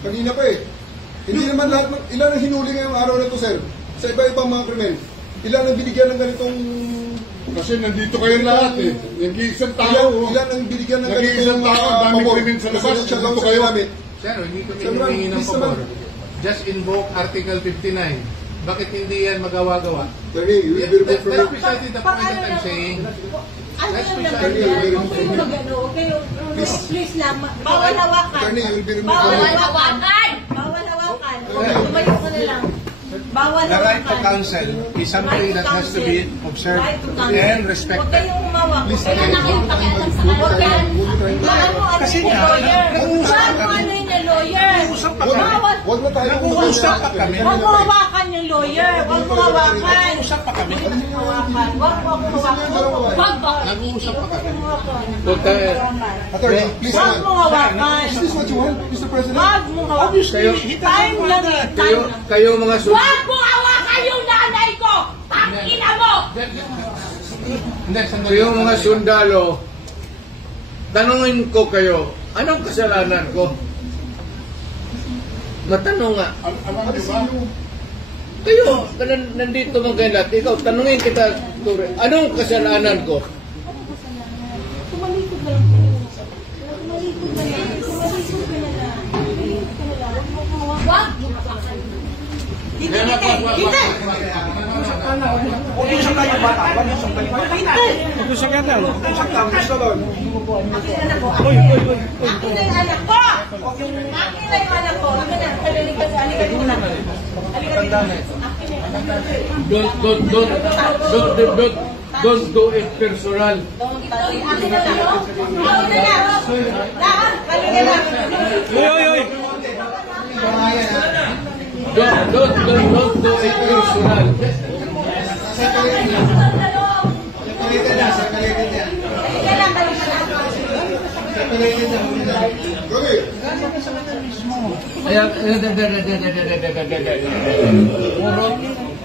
Kanina pa eh. Hindi naman lahat, ilan ang hinuli ngayong araw na to, sir? Sa iba-ibang mga krimen. Ilan ang binigyan ng ganitong... Kasi nandito kayo lahat eh. Nag-iisang tao. Ilan ang binigyan ng ganitong... Nag-iisang tao, dami krimen sa labas. Nandito kayo. Sir, hindi ko hinihingi ng pabor. Just invoke Article 59. Bakit hindi yan magawa-gawa? Attorney, you will be removed from That's precisely the point that I'm saying. That's precisely the point. Please lang, bawal hawakan. Attorney, you will be removed Bawal from the... hawakan! Bawal hawakan. Tumayo ka na lang. Bawal The right to hawakan. counsel is something that has to be observed and respected. Huwag kayong umawak. Please, Huwag kayong nakipakialam sa Huwag tayo. Kasi nga, Huwag mo ano yung lawyer. Huwag na tayo. Nag-uusap pa kami. Huwag mo hawakan yung lawyer. Huwag mo hawakan. Nag-uusap pa kami. Hawakan. Huwag mo hawakan. Huwag ba? Nag-uusap pa kami. Attorney, please. Huwag mo hawakan. Is this what you want, Mr. President? Huwag mo hawakan. Time lang eh. Time lang. Kayo mga Huwag mo hawakan yung nanay ko! Pangina mo! Kayo mga sundalo, tanungin ko kayo, anong kasalanan ko? Matanong nga. Alam niyo ba? Kayo, nandito mga kayo lahat. Ikaw, tanungin kita, Ture, anong kasalanan ko? Tumalikod lang po. Tumalikod na lang. Tumalikod ka na lang. Tumalikod ka na lang. Huwag mo hawakan. Hindi! Huwag yung isang tayo bata. Huwag yung isang tayo bata. Huwag yung isang tayo. Huwag yung isang tayo. Akin na lang po. Akin na yung anak ko! Akin na yung anak ko. Akin na. Halika muna. Halika dito. Akin na yung anak ko. Don't do it personal. Akin na lang. Akin na lang. Lahat. Halika na. Don't do it personal.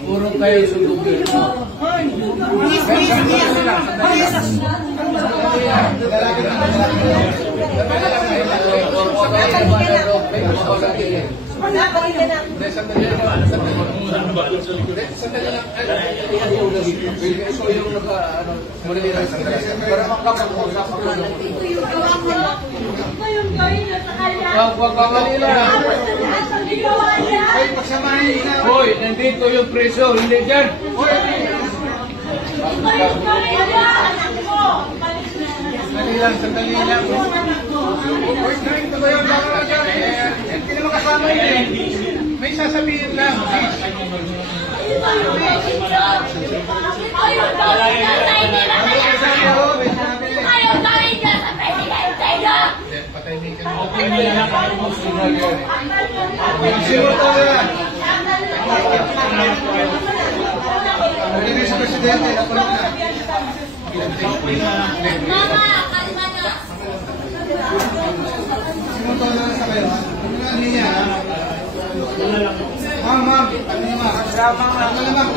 Puro kayo sundugin. Hoy, nandito yung preso, hindi dyan. Sandali lang. Huwag trying to go yung baka dyan. Hindi naman kasama yun eh. May sasabihin lang. Sinuto yan. Hindi sa presidente. Mama, kalma na. Sinuto na sa kayo. Ano niya? Ma'am. Ano naman? Ano naman?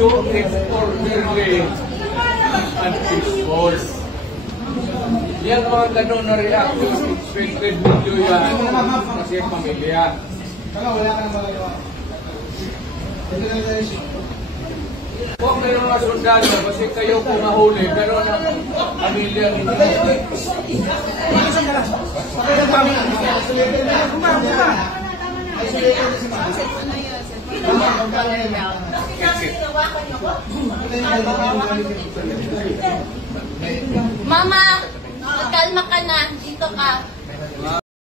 Do it orderly and peaceful. Yan mga ganun na reaction, expected video yan kasi pamilya. Kala, wala ka nang magagawa. Ito na tayo siya. Huwag na yung mga sundalo kasi kayo kung mahuli, pero ang pamilya ninyo. Mama, kalma ka na. Dito ka.